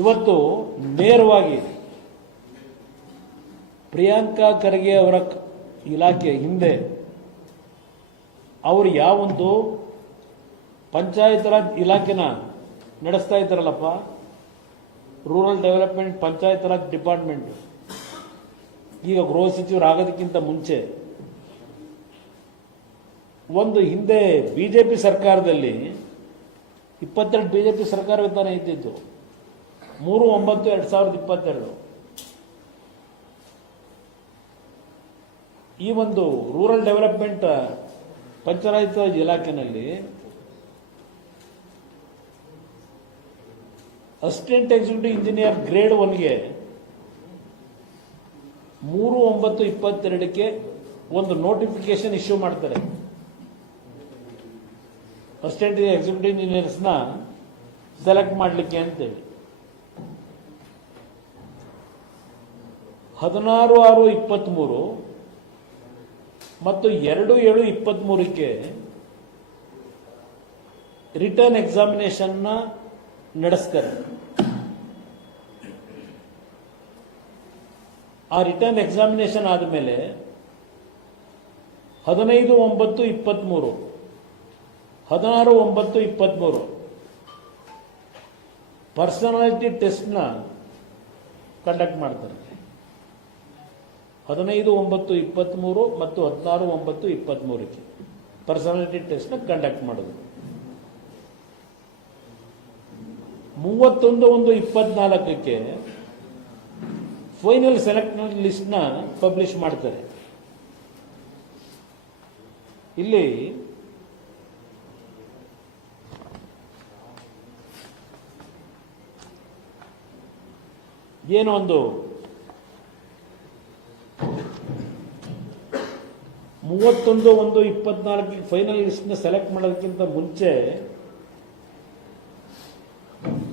ಇವತ್ತು ನೇರವಾಗಿ ಪ್ರಿಯಾಂಕಾ ಖರ್ಗೆ ಅವರ ಇಲಾಖೆ ಹಿಂದೆ ಅವರು ಯಾವೊಂದು ಪಂಚಾಯತ್ ರಾಜ್ ಇಲಾಖೆನ ನಡೆಸ್ತಾ ಇದ್ದಾರಲ್ಲಪ್ಪ, rural development Panchayat Raj department, ಈಗ ಗೃಹ ಸಚಿವರಾಗೋದಕ್ಕಿಂತ ಮುಂಚೆ ಒಂದು ಹಿಂದೆ ಬಿಜೆಪಿ ಸರ್ಕಾರದಲ್ಲಿ 22 ಬಿಜೆಪಿ ಸರ್ಕಾರವೇ ತಾನೇ ಇದ್ದಿದ್ದು, 3/9/2022 ಈ ಒಂದು ರೂರಲ್ ಡೆವಲಪ್ಮೆಂಟ್ ಪಂಚಾಯತ್ ರಾಜ್ ಇಲಾಖೆಯಲ್ಲಿ ಅಸಿಸ್ಟೆಂಟ್ ಎಕ್ಸಿಕ್ಯೂಟಿವ್ ಇಂಜಿನಿಯರ್ ಗ್ರೇಡ್ 1ಗೆ 3/9/22ಕ್ಕೆ ಒಂದು ನೋಟಿಫಿಕೇಶನ್ ಇಶ್ಯೂ ಮಾಡ್ತಾರೆ. ಅಸಿಸ್ಟೆಂಟ್ ಎಕ್ಸಿಕ್ಯೂಟಿವ್ ಇಂಜಿನಿಯರ್ಸ್ನ ಸೆಲೆಕ್ಟ್ ಮಾಡಲಿಕ್ಕೆ ಅಂತೇಳಿ 16/6/23 ಮತ್ತು 2/7/23ಕ್ಕೆ ರಿಟರ್ನ್ ಎಕ್ಸಾಮಿನೇಷನ್ನ ನಡೆಸ್ತಾರೆ. ಆ ರಿಟರ್ನ್ ಎಕ್ಸಾಮಿನೇಷನ್ ಆದಮೇಲೆ 15/9/23 16/9/23 ಪರ್ಸನಾಲಿಟಿ ಟೆಸ್ಟ್ನ ಕಂಡಕ್ಟ್ ಮಾಡ್ತಾರೆ. 15/9/23 ಮತ್ತು 16/9/23ಕ್ಕೆ ಪರ್ಸನಾಲಿಟಿ ಟೆಸ್ಟ್ನ ಕಂಡಕ್ಟ್ ಮಾಡೋದು. 31/1/24ಕ್ಕೆ ಫೈನಲ್ ಸೆಲೆಕ್ಟ್ ಲಿಸ್ಟ್ನ ಪಬ್ಲಿಷ್ ಮಾಡ್ತಾರೆ. ಇಲ್ಲಿ ಏನೋ ಒಂದು 31/1/24ಕ್ಕೆ ಫೈನಲ್ ಲಿಸ್ಟ್ನ ಸೆಲೆಕ್ಟ್ ಮಾಡೋದಕ್ಕಿಂತ ಮುಂಚೆ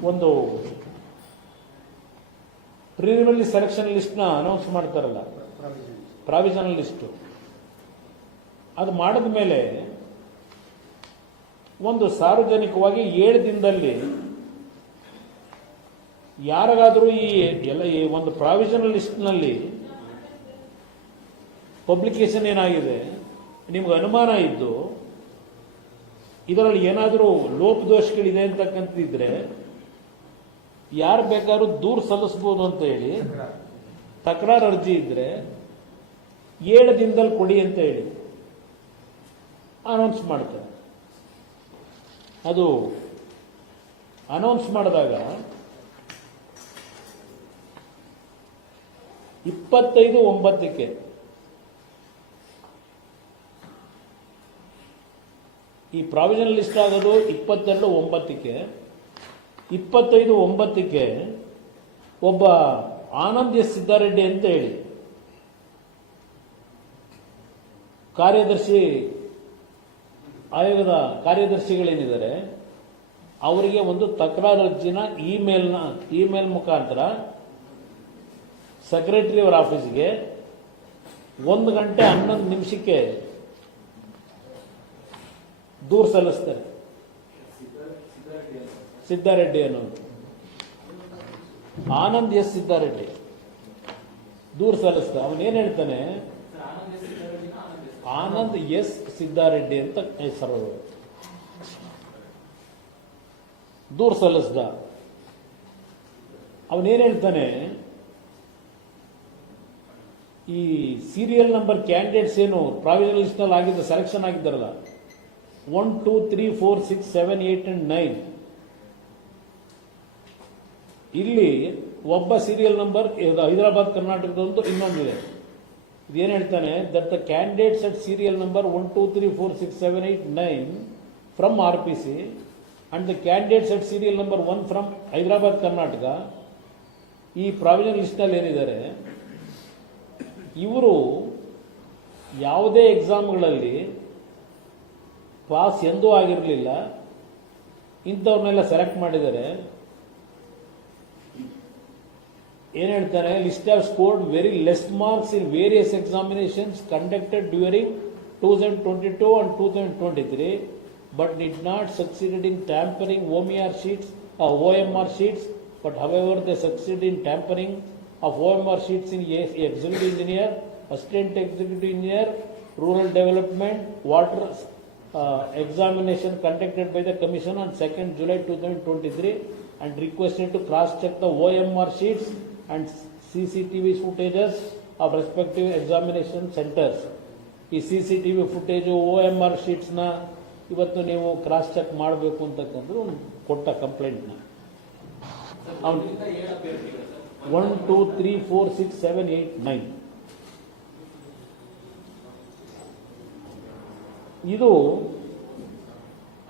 ಒಂದು ಪ್ರಿಲಿಮಿನರಿ ಸೆಲೆಕ್ಷನ್ ಲಿಸ್ಟ್ನ ಅನೌನ್ಸ್ ಮಾಡ್ತಾರಲ್ಲ, ಪ್ರಾವಿಷನಲ್ ಲಿಸ್ಟ್, ಅದು ಮಾಡಿದ ಮೇಲೆ ಒಂದು ಸಾರ್ವಜನಿಕವಾಗಿ 7 ದಿನದಲ್ಲಿ ಯಾರಿಗಾದರೂ ಈ ಒಂದು ಪ್ರಾವಿಷನಲ್ ಲಿಸ್ಟ್ನಲ್ಲಿ ಪಬ್ಲಿಕೇಶನ್ ಏನಾಗಿದೆ ನಿಮ್ಗೆ ಅನುಮಾನ ಇದ್ದು ಇದರಲ್ಲಿ ಏನಾದರೂ ಲೋಪದೋಷಗಳಿದೆ ಅಂತಕ್ಕಂತಿದ್ರೆ ಯಾರು ಬೇಕಾದ್ರೂ ದೂರು ಸಲ್ಲಿಸಬಹುದು ಅಂತ ಹೇಳಿ, ತಕರಾರು ಅರ್ಜಿ ಇದ್ರೆ 7 ದಿನದಲ್ಲಿ ಕೊಡಿ ಅಂತ ಹೇಳಿ ಅನೌನ್ಸ್ ಮಾಡ್ತಾರೆ. ಅದು ಅನೌನ್ಸ್ ಮಾಡಿದಾಗ 25/9ಕ್ಕೆ ಈ ಪ್ರಾವಿಷನಲ್ ಲಿಸ್ಟ್ ಆಗೋದು 22/9ಕ್ಕೆ 25/9ಕ್ಕೆ ಒಬ್ಬ ಆನಂದ್ ಎಸ್ ಸಿದ್ದಾರೆಡ್ಡಿ ಅಂತ ಹೇಳಿ ಕಾರ್ಯದರ್ಶಿ ಆಯೋಗದ ಕಾರ್ಯದರ್ಶಿಗಳೇನಿದ್ದಾರೆ ಅವರಿಗೆ ಒಂದು ತಕರಾರು ಅರ್ಜಿನ ಇಮೇಲ್ ಮುಖಾಂತರ ಸೆಕ್ರೆಟರಿ ಅವರ ಆಫೀಸ್ಗೆ 1 ಗಂಟೆ 11 ನಿಮಿಷಕ್ಕೆ ದೂರು ಸಲ್ಲಿಸ್ತಾರೆ. ಸಿದ್ದಾರೆಡ್ಡಿ ಅನ್ನೋದು ಆನಂದ್ ಎಸ್ ಸಿದ್ದಾರೆಡ್ಡಿ ದೂರು ಸಲ್ಲಿಸ್ತಾರೆ. ಅವನೇನ್ ಹೇಳ್ತಾನೆ, ಆನಂದ್ ಎಸ್ ಸಿದ್ದಾರೆಡ್ಡಿ ಅಂತ ಹೆಸರು ದೂರು ಸಲ್ಲಿಸ್ದ. ಅವನೇನ್ ಹೇಳ್ತಾನೆ, ಈ ಸೀರಿಯಲ್ ನಂಬರ್ ಕ್ಯಾಂಡಿಡೇಟ್ಸ್ ಏನು ಪ್ರಾವಿಷನಲ್ ಲಿಸ್ಟ್ ನಲ್ಲಿ ಆಗಿದ್ದ ಸೆಲೆಕ್ಷನ್ ಆಗಿದ್ದಾರಲ್ಲ 1 2 3 4 6 7 8 and 9 ಇಲ್ಲಿ ಒಬ್ಬ ಸೀರಿಯಲ್ ನಂಬರ್ ಹೈದರಾಬಾದ್ ಕರ್ನಾಟಕದಂತೂ ಇನ್ನೊಂದಿದೆ. ಇದೇನು ಹೇಳ್ತಾನೆ, that the candidates at serial number 1 2 3 4 6 7 8 9 from RPC and the candidates at serial number 1 from Hyderabad Karnataka ಈ ಪ್ರಾವಿಷನಲ್ ಲಿಸ್ಟ್ ನಲ್ಲಿ ಏನಿದ್ದಾರೆ ಇವರು ಯಾವುದೇ ಎಕ್ಸಾಮ್ಗಳಲ್ಲಿ ಪಾಸ್ ಎಂದೂ ಆಗಿರಲಿಲ್ಲ, ಇಂಥವ್ರನ್ನೆಲ್ಲ ಸೆಲೆಕ್ಟ್ ಮಾಡಿದ್ದಾರೆ. ಏನ್ ಹೇಳ್ತಾರೆ, list have scored very less marks in various examinations conducted during 2022 and 2023 but did not succeed in tampering OMR sheets but however they succeed in tampering of OMR sheets in executive engineer, assistant executive engineer, rural development, water examination conducted by the commission on 2nd July 2023 and requested to cross-check the OMR sheets and CCTV footages of respective examination centers. ಈ CCTV footage OMR ಶೀಟ್ಸ್ನ ಇವತ್ತು ನೀವು cross check ಮಾಡಬೇಕು ಅಂತಕ್ಕಂಥದ್ದು ಕೊಟ್ಟ ಕಂಪ್ಲೇಂಟ್ನ. 1 2 3 4 6 7 8 9 ಇದು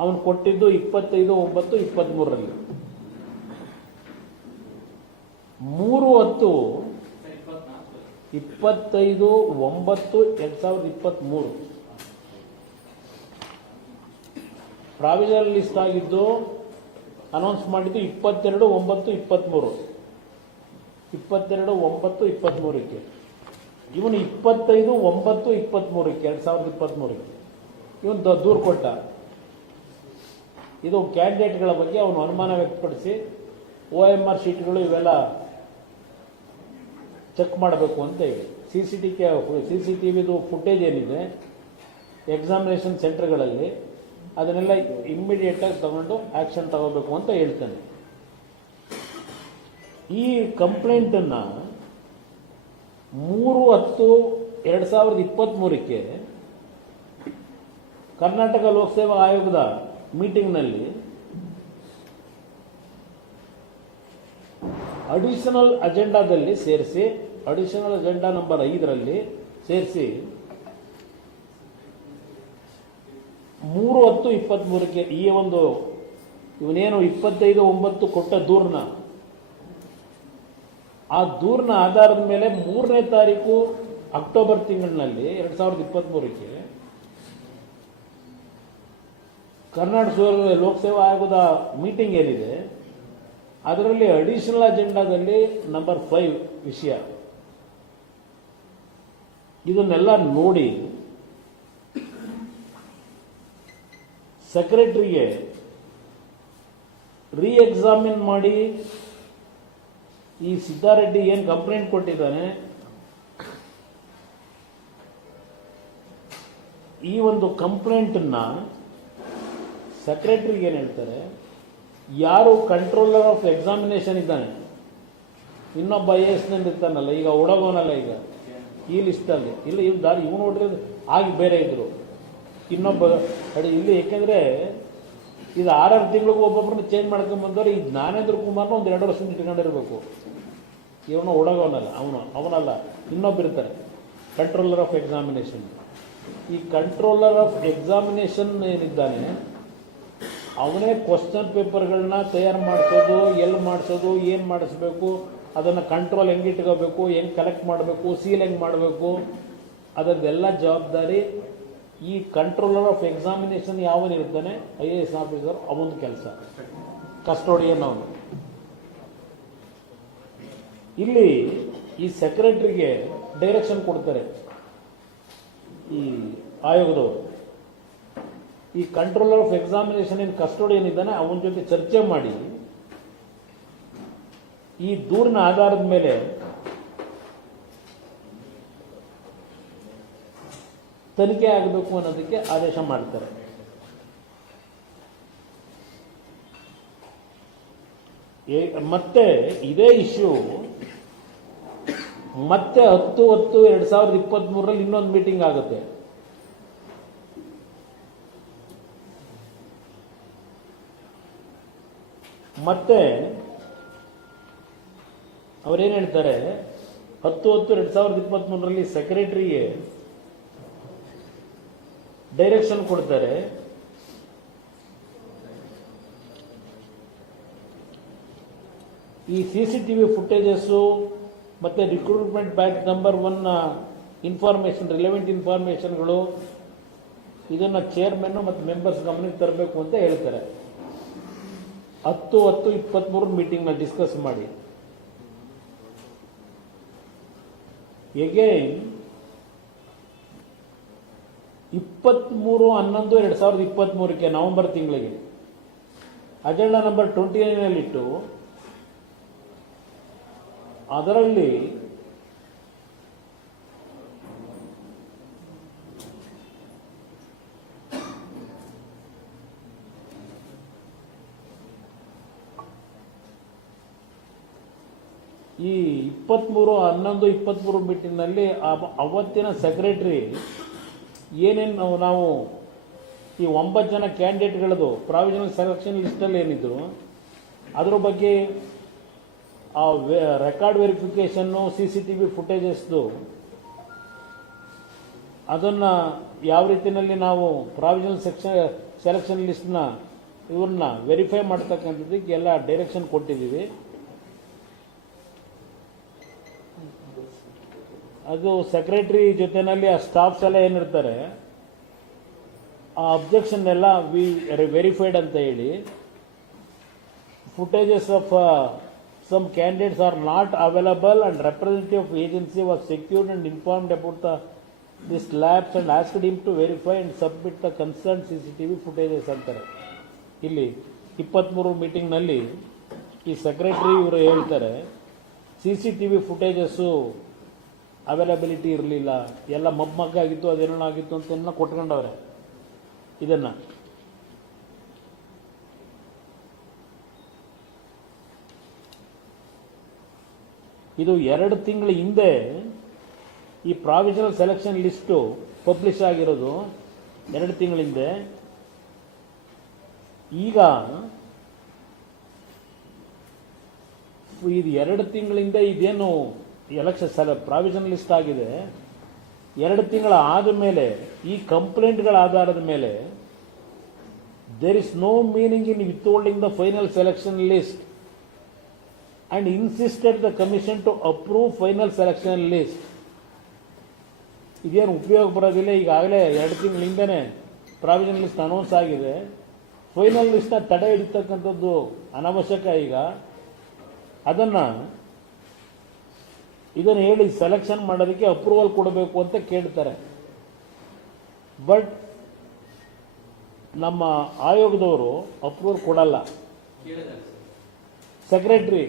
ಅವನು ಕೊಟ್ಟಿದ್ದು 25/9/23 3/10/25/9/2023 provisional list ಆಗಿದ್ದು ಅನೌನ್ಸ್ ಮಾಡಿದ್ದು 22/9/23 22/9/23ಕ್ಕೆ ಇವನು 25/9/23ಕ್ಕೆ 2023ಕ್ಕೆ ಇವನು ದೂರು ಕೊಟ್ಟ. ಇದು ಕ್ಯಾಂಡಿಡೇಟ್ಗಳ ಬಗ್ಗೆ ಅವನು ಅನುಮಾನ ವ್ಯಕ್ತಪಡಿಸಿ OMR ಶೀಟ್ಗಳು ಇವೆಲ್ಲ ಚೆಕ್ ಮಾಡಬೇಕು ಅಂತ ಹೇಳಿ CCTVದು ಫುಟೇಜ್ ಏನಿದೆ ಎಕ್ಸಾಮಿನೇಷನ್ ಸೆಂಟರ್ಗಳಲ್ಲಿ ಅದನ್ನೆಲ್ಲ ಇಮ್ಮಿಡಿಯೇಟಾಗಿ ತಗೊಂಡು ಆಕ್ಷನ್ ತಗೋಬೇಕು ಅಂತ ಹೇಳ್ತಾನೆ. ಈ ಕಂಪ್ಲೇಂಟನ್ನು 3/10/2023ಕ್ಕೆ ಕರ್ನಾಟಕ ಲೋಕಸೇವಾ ಆಯೋಗದ ಮೀಟಿಂಗ್ನಲ್ಲಿ ಅಡಿಷನಲ್ ಅಜೆಂಡಾದಲ್ಲಿ ಸೇರಿಸಿ, ಅಡಿಷನಲ್ ಅಜೆಂಡಾ ನಂಬರ್ 5ರಲ್ಲಿ ಸೇರಿಸಿ 3/10/23ಕ್ಕೆ ಈ ಒಂದು ಇವನೇನು 25/9 ಕೊಟ್ಟ ದೂರನ್ನ, ಆ ದೂರಿನ ಆಧಾರದ ಮೇಲೆ 3ನೇ ತಾರೀಕು ಅಕ್ಟೋಬರ್ ತಿಂಗಳಿನಲ್ಲಿ 2023ಕ್ಕೆ ಕರ್ನಾಟಕ ಲೋಕಸೇವಾ ಆಯೋಗದ ಮೀಟಿಂಗ್ ಏನಿದೆ ಅದರಲ್ಲಿ ಅಡಿಷನಲ್ ಅಜೆಂಡಾದಲ್ಲಿ ನಂಬರ್ 5 ವಿಷಯ ಇದನ್ನೆಲ್ಲ ನೋಡಿ ಸೆಕ್ರೆಟರಿಗೆ ಎಕ್ಸಾಮಿನ್ ಮಾಡಿ ಈ ಸಿದ್ದಾರೆಡ್ಡಿ ಏನು ಕಂಪ್ಲೇಂಟ್ ಕೊಟ್ಟಿದ್ದಾನೆ ಈ ಒಂದು ಕಂಪ್ಲೇಂಟನ್ನ ಸೆಕ್ರೆಟರಿಗೆ ಏನು ಹೇಳ್ತಾರೆ, ಯಾರು ಕಂಟ್ರೋಲರ್ ಆಫ್ ಎಕ್ಸಾಮಿನೇಷನ್ ಇದ್ದಾನೆ, ಇನ್ನೊಬ್ಬ IAS ಇರ್ತಾನಲ್ಲ, ಈಗ ಒಡಗೋನಲ್ಲ ಈಗ ಈ ಲಿಸ್ಟಲ್ಲಿ ಇಲ್ಲ, ಇವನು ನೋಡಿದ್ರೆ ಆಗಿ ಬೇರೆ ಇದ್ರು ಇನ್ನೊಬ್ಬ ಇಲ್ಲಿ, ಏಕೆಂದ್ರೆ ಇದು 6 ತಿಂಗಳಿಗೂ ಒಬ್ಬೊಬ್ಬರನ್ನ ಚೇಂಜ್ ಮಾಡ್ಕೊಂಡ್ ಬಂದವರು. ಈ ಜ್ಞಾನೇಂದ್ರ ಕುಮಾರ್ನ ಒಂದು 2 ವರ್ಷ ಇಟ್ಕೊಂಡಿರ್ಬೇಕು. ಇವನು ಒಡಗೋನಲ್ಲ, ಅವನಲ್ಲ ಇನ್ನೊಬ್ಬಿರ್ತಾರೆ ಕಂಟ್ರೋಲರ್ ಆಫ್ ಎಕ್ಸಾಮಿನೇಷನ್. ಈ ಕಂಟ್ರೋಲರ್ ಆಫ್ ಎಕ್ಸಾಮಿನೇಷನ್ ಏನಿದ್ದಾನೆ ಅವನೇ ಕ್ವಶನ್ ಪೇಪರ್ಗಳನ್ನ ತಯಾರು ಮಾಡಿಸೋದು, ಎಲ್ಲಿ ಮಾಡಿಸೋದು, ಏನು ಮಾಡಿಸ್ಬೇಕು, ಅದನ್ನು ಕಂಟ್ರೋಲ್ ಹೆಂಗೆ ಇಟ್ಕೋಬೇಕು, ಹೆಂಗೆ ಕಲೆಕ್ಟ್ ಮಾಡಬೇಕು, ಸೀಲ್ ಹೆಂಗೆ ಮಾಡಬೇಕು, ಅದರದ್ದೆಲ್ಲ ಜವಾಬ್ದಾರಿ ಈ ಕಂಟ್ರೋಲರ್ ಆಫ್ ಎಕ್ಸಾಮಿನೇಷನ್ ಯಾವನಿರ್ತಾನೆ IAS ಆಫೀಸರ್ ಅವನದು ಕೆಲಸ, ಕಸ್ಟೋಡಿಯನ್ ಅವನು. ಇಲ್ಲಿ ಈ ಸೆಕ್ರೆಟರಿಗೆ ಡೈರೆಕ್ಷನ್ ಕೊಡ್ತಾರೆ ಈ ಆಯೋಗದವರು. ಈ ಕಂಟ್ರೋಲರ್ ಆಫ್ ಎಕ್ಸಾಮಿನೇಷನ್ ಏನು ಕಸ್ಟೋಡಿಯನ್ ಇದ್ದಾನೆ ಅವನ ಜೊತೆ ಚರ್ಚೆ ಮಾಡಿ ಈ ದೂರಿನ ಆಧಾರದ ಮೇಲೆ ತನಿಖೆ ಆಗಬೇಕು ಅನ್ನೋದಕ್ಕೆ ಆದೇಶ ಮಾಡ್ತಾರೆ. ಮತ್ತೆ ಇದೇ ಇಶ್ಯೂ ಮತ್ತೆ 10/10/2023 ಇನ್ನೊಂದು ಮೀಟಿಂಗ್ ಆಗುತ್ತೆ. ಮತ್ತೆ ಅವರೇನು ಹೇಳ್ತಾರೆ, 10/10/2023 ಸೆಕ್ರೆಟರಿಗೆ ಡೈರೆಕ್ಷನ್ ಕೊಡ್ತಾರೆ, ಈ CCTV ಫುಟೇಜಸ್ಸು ಮತ್ತೆ recruitment batch number 1 information, relevant ಇನ್ಫಾರ್ಮೇಶನ್ಗಳು ಇದನ್ನ ಚೇರ್ಮನ್ ಮತ್ತು ಮೆಂಬರ್ಸ್ ಗಮನಕ್ಕೆ ತರಬೇಕು ಅಂತ ಹೇಳ್ತಾರೆ. 10/10/23 ಮೀಟಿಂಗ್ನಲ್ಲಿ ಡಿಸ್ಕಸ್ ಮಾಡಿ ಎಗೈನ್ 23/11/2023ಕ್ಕೆ ನವೆಂಬರ್ ತಿಂಗಳಿಗೆ ಅಜೆಂಡಾ ನಂಬರ್ 29ನಲ್ಲಿಟ್ಟು ಅದರಲ್ಲಿ ಈ 23/11/23 ಮೀಟಿಂಗ್ನಲ್ಲಿ ಅವತ್ತಿನ ಸೆಕ್ರೆಟರಿ ಏನೇನು ನಾವು ಈ 9 ಜನ ಕ್ಯಾಂಡಿಡೇಟ್ಗಳದು ಪ್ರಾವಿಷನಲ್ ಸೆಲೆಕ್ಷನ್ ಲಿಸ್ಟಲ್ಲಿ ಏನಿದ್ರು ಅದ್ರ ಬಗ್ಗೆ ಆ ರೆಕಾರ್ಡ್ ವೆರಿಫಿಕೇಷನ್ನು CCTV ಫುಟೇಜಸ್ದು ಅದನ್ನು ಯಾವ ರೀತಿಯಲ್ಲಿ ನಾವು ಪ್ರಾವಿಷನಲ್ ಸೆಲೆಕ್ಷನ್ ಲಿಸ್ಟ್ನ ಇವ್ರನ್ನ ವೆರಿಫೈ ಮಾಡ್ತಕ್ಕಂಥದ್ದಕ್ಕೆ ಎಲ್ಲ ಡೈರೆಕ್ಷನ್ ಕೊಟ್ಟಿದ್ದೀವಿ. ಅದು ಸೆಕ್ರೆಟರಿ ಜೊತೆಯಲ್ಲಿ ಆ ಸ್ಟಾಫ್ಸ್ ಎಲ್ಲ ಏನಿರ್ತಾರೆ ಆ ಅಬ್ಜೆಕ್ಷನ್ ಎಲ್ಲ ವೆರಿಫೈಡ್ ಅಂತ ಹೇಳಿ footages of some candidates are not available and representative of agency was secured and informed about this lapse and asked him to verify and submit the concerned CCTV footages ಅಂತಾರೆ. ಇಲ್ಲಿ 23 ಮೀಟಿಂಗ್ನಲ್ಲಿ ಈ secretary ಇವರು ಹೇಳ್ತಾರೆ CCTV footages availability ಇರಲಿಲ್ಲ, ಎಲ್ಲ ಮಗ್ಗಿತ್ತು, ಅದೇನೋ ಆಗಿತ್ತು ಅಂತ ಕೊಟ್ಕೊಂಡವ್ರೆ. ಇದನ್ನು ಇದು 2 ತಿಂಗಳ ಹಿಂದೆ ಈ ಪ್ರಾವಿಷನಲ್ ಸೆಲೆಕ್ಷನ್ ಲಿಸ್ಟು ಪಬ್ಲಿಷ್ ಆಗಿರೋದು 2 ತಿಂಗಳ ಹಿಂದೆ. ಈಗ ಇದು 2 ತಿಂಗಳಿಂದ ಇದೇನು ಎಲೆಕ್ಷನ್ ಪ್ರಾವಿಷನಲ್ ಲಿಸ್ಟ್ ಆಗಿದೆ, 2 ತಿಂಗಳ ಆದ ಮೇಲೆ ಈ ಕಂಪ್ಲೇಂಟ್ಗಳ ಆಧಾರದ ಮೇಲೆ there is no meaning in withholding the final selection list and insisted the commission to approve final selection list. ಇದೇನು ಉಪಯೋಗ ಬರೋದಿಲ್ಲ. ಈಗಾಗಲೇ 2 ತಿಂಗಳಿಂದನೇ ಪ್ರಾವಿಷನಲ್ ಲಿಸ್ಟ್ ಅನೌನ್ಸ್ ಆಗಿದೆ. ಫೈನಲ್ ಲಿಸ್ಟ್ನ ತಡೆ ಹಿಡಿತಕ್ಕಂಥದ್ದು ಅನವಶ್ಯಕ. ಈಗ ಇದನ್ನು ಹೇಳಿ ಸೆಲೆಕ್ಷನ್ ಮಾಡೋದಕ್ಕೆ ಅಪ್ರೂವಲ್ ಕೊಡಬೇಕು ಅಂತ ಕೇಳ್ತಾರೆ. ಬಟ್ ನಮ್ಮ ಆಯೋಗದವರು ಅಪ್ರೂವಲ್ ಕೊಡಲ್ಲ. ಸೆಕ್ರೆಟರಿ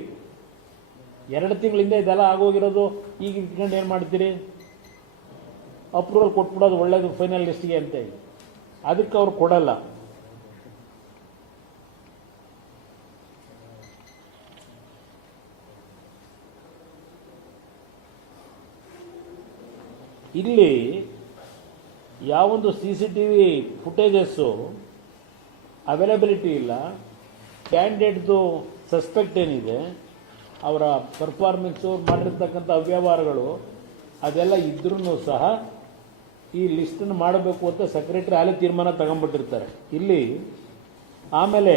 2 ತಿಂಗಳಿಂದ ಇದೆಲ್ಲ ಆಗೋಗಿರೋದು, ಈಗ ಇಟ್ಕೊಂಡು ಏನು ಮಾಡ್ತೀರಿ, ಅಪ್ರೂವಲ್ ಕೊಟ್ಬಿಡೋದು ಒಳ್ಳೇದು ಫೈನಲ್ ಲಿಸ್ಟ್ಗೆ ಅಂತ ಹೇಳಿ. ಅದಕ್ಕೆ ಅವ್ರು ಕೊಡಲ್ಲ. ಇಲ್ಲಿ ಯಾವೊಂದು CCTV ಫುಟೇಜಸ್ಸು ಅವೈಲಬಿಲಿಟಿ ಇಲ್ಲ, ಕ್ಯಾಂಡಿಡೇಟ್ದು ಸಸ್ಪೆಕ್ಟ್ ಏನಿದೆ, ಅವರ ಪರ್ಫಾರ್ಮೆನ್ಸು, ಮಾಡಿರ್ತಕ್ಕಂಥ ಅವ್ಯವಹಾರಗಳು ಅದೆಲ್ಲ ಇದ್ರೂ ಸಹ ಈ ಲಿಸ್ಟನ್ನು ಮಾಡಬೇಕು ಅಂತ ಸೆಕ್ರೆಟರಿ ಅಲ್ಲಿ ತೀರ್ಮಾನ ತಗೊಂಡ್ಬಿಟ್ಟಿರ್ತಾರೆ. ಇಲ್ಲಿ ಆಮೇಲೆ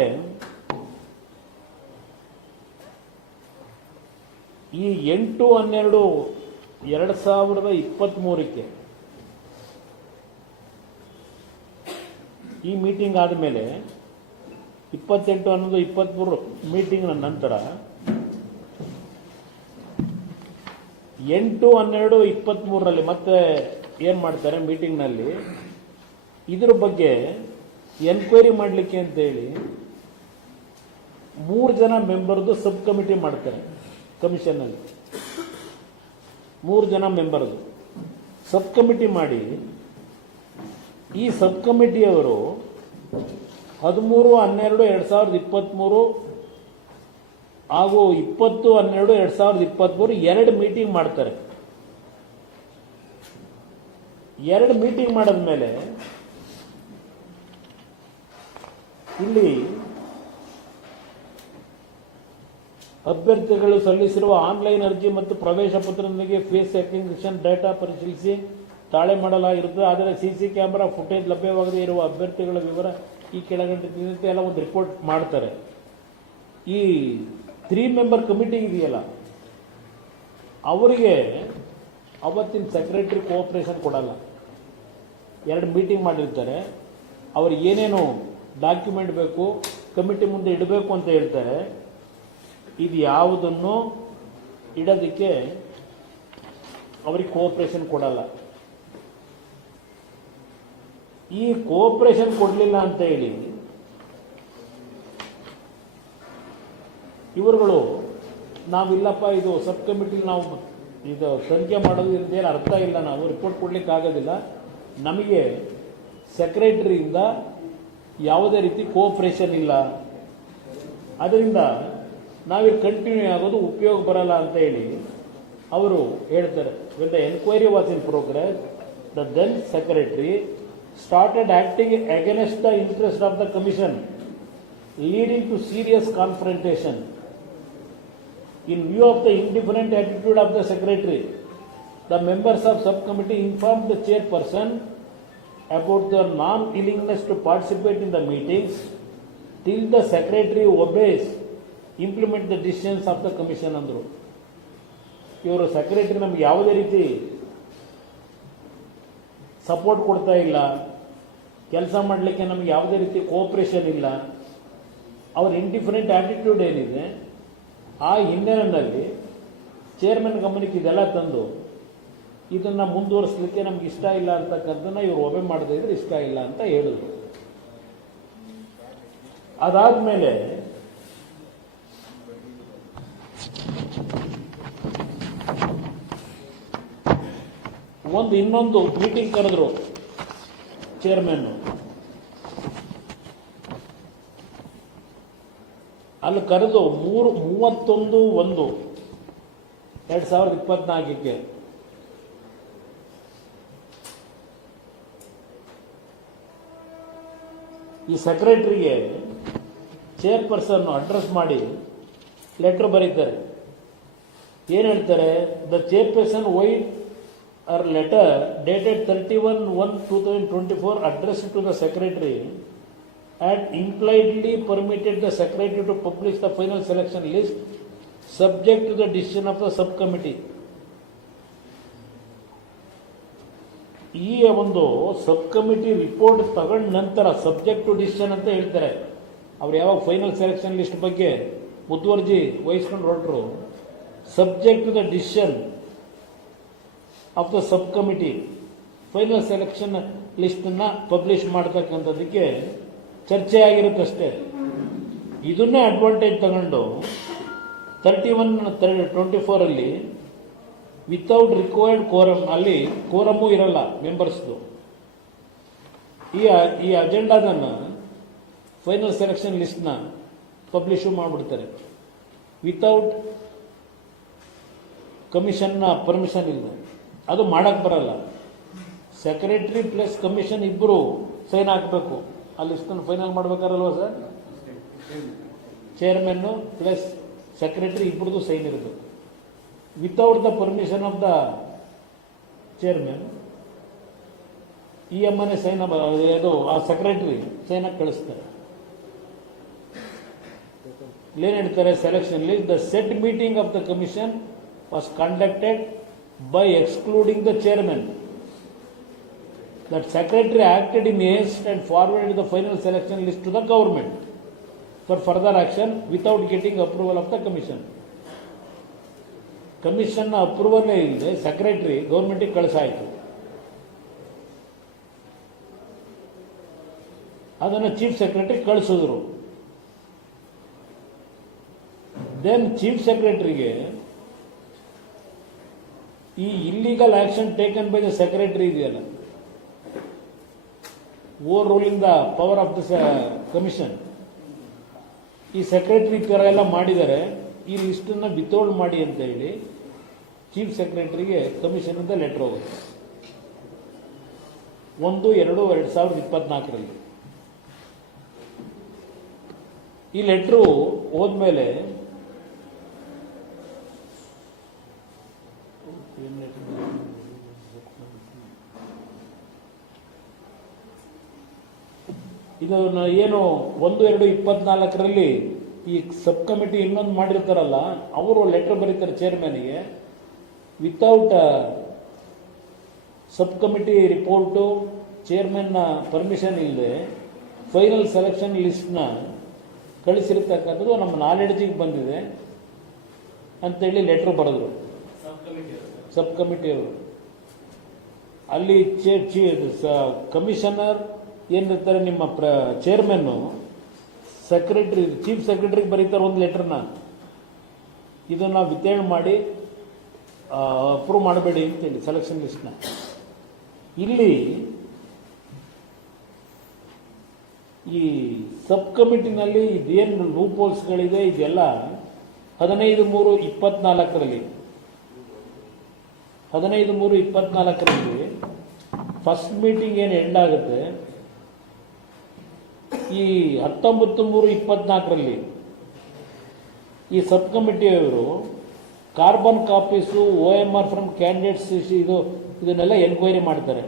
ಈ 8/12/2023 ಈ ಮೀಟಿಂಗ್ ಆದಮೇಲೆ 28/11/23 ಮೀಟಿಂಗ್ನ ನಂತರ 8/12/23 ಮತ್ತೆ ಏನು ಮಾಡ್ತಾರೆ, ಮೀಟಿಂಗ್ನಲ್ಲಿ ಇದ್ರ ಬಗ್ಗೆ ಎನ್ಕ್ವೈರಿ ಮಾಡಲಿಕ್ಕೆ ಅಂತೇಳಿ 3 ಜನ ಮೆಂಬರ್ದು ಸಬ್ ಕಮಿಟಿ ಮಾಡ್ತಾರೆ. ಕಮಿಷನ್ನಲ್ಲಿ 3 ಜನ ಮೆಂಬರ್ದು ಸಬ್ ಕಮಿಟಿ ಮಾಡಿ, ಈ ಸಬ್ ಕಮಿಟಿಯವರು 13/12/2023 ಹಾಗೂ 20/12/2023 2 ಮೀಟಿಂಗ್ ಮಾಡ್ತಾರೆ. 2 ಮೀಟಿಂಗ್ ಮಾಡಿದ್ಮೇಲೆ ಇಲ್ಲಿ ಅಭ್ಯರ್ಥಿಗಳು ಸಲ್ಲಿಸಿರುವ ಆನ್ಲೈನ್ ಅರ್ಜಿ ಮತ್ತು ಪ್ರವೇಶ ಪತ್ರದೊಂದಿಗೆ ಫೇಸ್ ರೆಕಗ್ನಿಷನ್ ಡೇಟಾ ಪರಿಶೀಲಿಸಿ ತಾಳೆ ಮಾಡಲಾಗಿರುತ್ತದೆ. ಆದರೆ CC ಕ್ಯಾಮೆರಾ ಫುಟೇಜ್ ಲಭ್ಯವಾಗದೇ ಇರುವ ಅಭ್ಯರ್ಥಿಗಳ ವಿವರ ಈ ಕೆಳಗಂಟಿನಂತೆ ಎಲ್ಲ ಒಂದು ರಿಪೋರ್ಟ್ ಮಾಡ್ತಾರೆ. ಈ 3 ಮೆಂಬರ್ ಕಮಿಟಿ ಇದೆಯಲ್ಲ, ಅವರಿಗೆ ಅವತ್ತಿನ ಸೆಕ್ರೆಟರಿ ಕೋಆಪರೇಷನ್ ಕೊಡಲ್ಲ. 2 ಮೀಟಿಂಗ್ ಮಾಡಿರ್ತಾರೆ. ಅವ್ರು ಏನೇನು ಡಾಕ್ಯುಮೆಂಟ್ ಬೇಕು ಕಮಿಟಿ ಮುಂದೆ ಇಡಬೇಕು ಅಂತ ಹೇಳ್ತಾರೆ. ಇದು ಯಾವುದನ್ನು ಇಡೋದಕ್ಕೆ ಅವ್ರಿಗೆ ಕೋಆಪರೇಷನ್ ಕೊಡಲ್ಲ. ಈ ಕೋಆಪರೇಷನ್ ಕೊಡಲಿಲ್ಲ ಅಂತ ಹೇಳಿ ಇವರುಗಳು ನಾವಿಲ್ಲಪ್ಪ ಇದು ಸಬ್ ಕಮಿಟಿ ನಾವು ಇದು ತನಿಖೆ ಮಾಡೋದು ಇದೇನು ಅರ್ಥ ಇಲ್ಲ, ನಾವು ರಿಪೋರ್ಟ್ ಕೊಡ್ಲಿಕ್ಕೆ ಆಗೋದಿಲ್ಲ, ನಮಗೆ ಸೆಕ್ರೆಟರಿಯಿಂದ ಯಾವುದೇ ರೀತಿ ಕೋಆಪರೇಷನ್ ಇಲ್ಲ, ಅದರಿಂದ ನಾವಿಲ್ಲಿ ಕಂಟಿನ್ಯೂ ಆಗೋದು ಉಪಯೋಗ ಬರಲ್ಲ ಅಂತ ಹೇಳಿ ಅವರು ಹೇಳ್ತಾರೆ. When the enquiry was in progress, the then secretary started acting against the interest of the commission, leading to serious confrontation. In view of the indifferent attitude of the secretary, the members of subcommittee informed the chairperson about their non-willingness to participate in the meetings till the secretary obeys, implement the decisions of the commission ಅಂದರು. ಇವರು secretary ನಮ್ಗೆ ಯಾವುದೇ ರೀತಿ support ಕೊಡ್ತಾ ಇಲ್ಲ, ಕೆಲಸ ಮಾಡಲಿಕ್ಕೆ ನಮಗೆ ಯಾವುದೇ ರೀತಿ ಕೋಆಪರೇಷನ್ ಇಲ್ಲ, ಅವ್ರ ಇಂಡಿಫರೆಂಟ್ ಆಟಿಟ್ಯೂಡ್ ಏನಿದೆ ಆ ಹಿನ್ನೆಲೆಯಲ್ಲಿ ಚೇರ್ಮನ್ ಗಮನಕ್ಕೆ ಇದೆಲ್ಲ ತಂದು ಇದನ್ನು ಮುಂದುವರಿಸಲಿಕ್ಕೆ ನಮ್ಗೆ ಇಷ್ಟ ಇಲ್ಲ ಅಂತಕ್ಕಂಥದ್ದನ್ನ ಇವರು ಒಬ್ಬೆ ಮಾಡದೇ ಇದ್ರೆ ಇಷ್ಟ ಇಲ್ಲ ಅಂತ ಹೇಳಿದ್ರು. ಅದಾದ್ಮೇಲೆ ಇನ್ನೊಂದು ಮೀಟಿಂಗ್ ಕರೆದ್ರು ಚೇರ್ಮನ್. ಅಲ್ಲಿ ಕರೆದು 31/1/2024 ಈ ಸೆಕ್ರೆಟರಿಗೆ ಚೇರ್ಪರ್ಸನ್ ಅಡ್ರೆಸ್ ಮಾಡಿ ಲೆಟರ್ ಬರೀತಾರೆ. ಏನು ಹೇಳ್ತಾರೆ? The chairperson white or letter dated 31/1/2024 addressed to the secretary had impliedly permitted the secretary to publish the final selection list subject to the decision of the subcommittee. ಈ ಒಂದು sub committee report ತಗೊಂಡ ನಂತರ subject to decision ಅಂತ ಹೇಳ್ತಾರೆ. ಅವ್ರು ಯಾವಾಗ final selection list ಬಗ್ಗೆ ಮುತುವರ್ಜಿ ವಹಿಸ್ಕೊಂಡು ಹೊರಟರು, subject to the decision of the sub committee final selection ಲಿಸ್ಟನ್ನು ಪಬ್ಲಿಷ್ ಮಾಡ್ತಕ್ಕಂಥದ್ದಕ್ಕೆ ಚರ್ಚೆ ಆಗಿರುತ್ತಷ್ಟೇ. ಇದನ್ನೇ ಅಡ್ವಾಂಟೇಜ್ ತಗೊಂಡು 31/24 ವಿತೌಟ್ ರಿಕ್ವೈರ್ಡ್ ಕೋರಮ್, ಅಲ್ಲಿ ಕೋರಮ್ಮು ಇರಲ್ಲ ಮೆಂಬರ್ಸ್ದು, ಈ ಅಜೆಂಡಾದನ್ನು ಫೈನಲ್ ಸೆಲೆಕ್ಷನ್ ಲಿಸ್ಟ್ನ ಪಬ್ಲಿಷು ಮಾಡಿಬಿಡ್ತಾರೆ ವಿತೌಟ್ ಕಮಿಷನ್ನ ಪರ್ಮಿಷನ್ ಇಲ್ಲ. ಅದು ಮಾಡಕ್ಕೆ ಬರಲ್ಲ. ಸೆಕ್ರೆಟರಿ ಪ್ಲಸ್ ಕಮಿಷನ್ ಇಬ್ಬರು ಸೈನ್ ಹಾಕಬೇಕು. ಆ ಲಿಸ್ಟನ್ನು ಫೈನಲ್ ಮಾಡ್ಬೇಕಾರಲ್ವ ಸರ್? ಚೇರ್ಮನ್ನು ಪ್ಲಸ್ ಸೆಕ್ರೆಟರಿ ಇಬ್ಬರದು ಸೈನ್ ಇರಬೇಕು. Without the permission of the chairman EMನೇ ಸೈನ್ ಅದು ಆ ಸೆಕ್ರೆಟರಿ ಸೈನ್ ಹಾಕಿ ಕಳಿಸ್ತಾರೆ. ಏನ್ ಹೇಳ್ತಾರೆ selection list? The set meeting of the commission was conducted by excluding the chairman. That secretary acted in haste and forwarded the final selection list to the government for further action without getting approval of the commission. Commission approval illದೆ secretary ಗೌರ್ಮೆಂಟಿಗೆ ಕಳಿಸಾಯಿತು. ಅದನ್ನು chief secretary ಕಳಿಸಿದ್ರು. Then chief ಸೆಕ್ರೆಟರಿಗೆ ಈ illegal action taken by the secretary ಇದೆಯಲ್ಲ, overruling the power of the commission, ಈ secretary ತರ ಎಲ್ಲ ಮಾಡಿದರೆ ಈ ಲಿಸ್ಟನ್ನು ವಿತೌಟ್ ಮಾಡಿ ಅಂತ ಹೇಳಿ ಚೀಫ್ ಸೆಕ್ರೆಟರಿಗೆ ಕಮಿಷನ್ ಇಂದ ಲೆಟರ್ ಹೋಗುತ್ತೆ 1/2/2024. ಈ ಲೆಟ್ರು ಹೋದ್ಮೇಲೆ ಇದು ಏನು 1/2/24 ಈ ಸಬ್ ಕಮಿಟಿ ಇನ್ನೊಂದು ಮಾಡಿರ್ತಾರಲ್ಲ, ಅವರು ಲೆಟರ್ ಬರೀತಾರೆ ಚೇರ್ಮನ್ಗೆ, ವಿತೌಟ್ ಸಬ್ ಕಮಿಟಿ ರಿಪೋರ್ಟು ಚೇರ್ಮನ್ನ ಪರ್ಮಿಷನ್ ಇಲ್ಲದೆ ಫೈನಲ್ ಸೆಲೆಕ್ಷನ್ ಲಿಸ್ಟ್ನ ಕಳಿಸಿರ್ತಕ್ಕಂಥದ್ದು ನಮ್ಮ ನಾಲೆಡ್ಜಿಗೆ ಬಂದಿದೆ ಅಂತೇಳಿ ಲೆಟ್ರ್ ಬರೆದ್ರು ಸಬ್ ಕಮಿಟಿಯವರು. ಅಲ್ಲಿ ಕಮಿಷನರ್ ಏನಿರ್ತಾರೆ ನಿಮ್ಮ ಚೇರ್ಮನ್ನು ಸೆಕ್ರೆಟರಿ ಚೀಫ್ ಸೆಕ್ರೆಟರಿಗೆ ಬರೀತಾರೆ ಒಂದು ಲೆಟರ್ನ, ಇದನ್ನು ವಿತರಣೆ ಮಾಡಿ ಅಪ್ರೂವ್ ಮಾಡಬೇಡಿ ಅಂತೇಳಿ ಸೆಲೆಕ್ಷನ್ ಲಿಸ್ಟ್ನ. ಇಲ್ಲಿ ಈ ಸಬ್ ಕಮಿಟಿನಲ್ಲಿ ಇದೇನು ಲೂಪ್ ಹೋಲ್ಸ್ಗಳಿದೆ ಇದೆಲ್ಲ 15/3/24ರಲ್ಲಿ ಫಸ್ಟ್ ಮೀಟಿಂಗ್ ಏನು ಎಂಡ್ ಆಗುತ್ತೆ, ಈ 19/3/24ರಲ್ಲಿ ಈ ಸಬ್ ಕಮಿಟಿಯವರು carbon copies OMR from candidates ಇದನ್ನೆಲ್ಲ ಎನ್ಕ್ವೈರಿ ಮಾಡ್ತಾರೆ.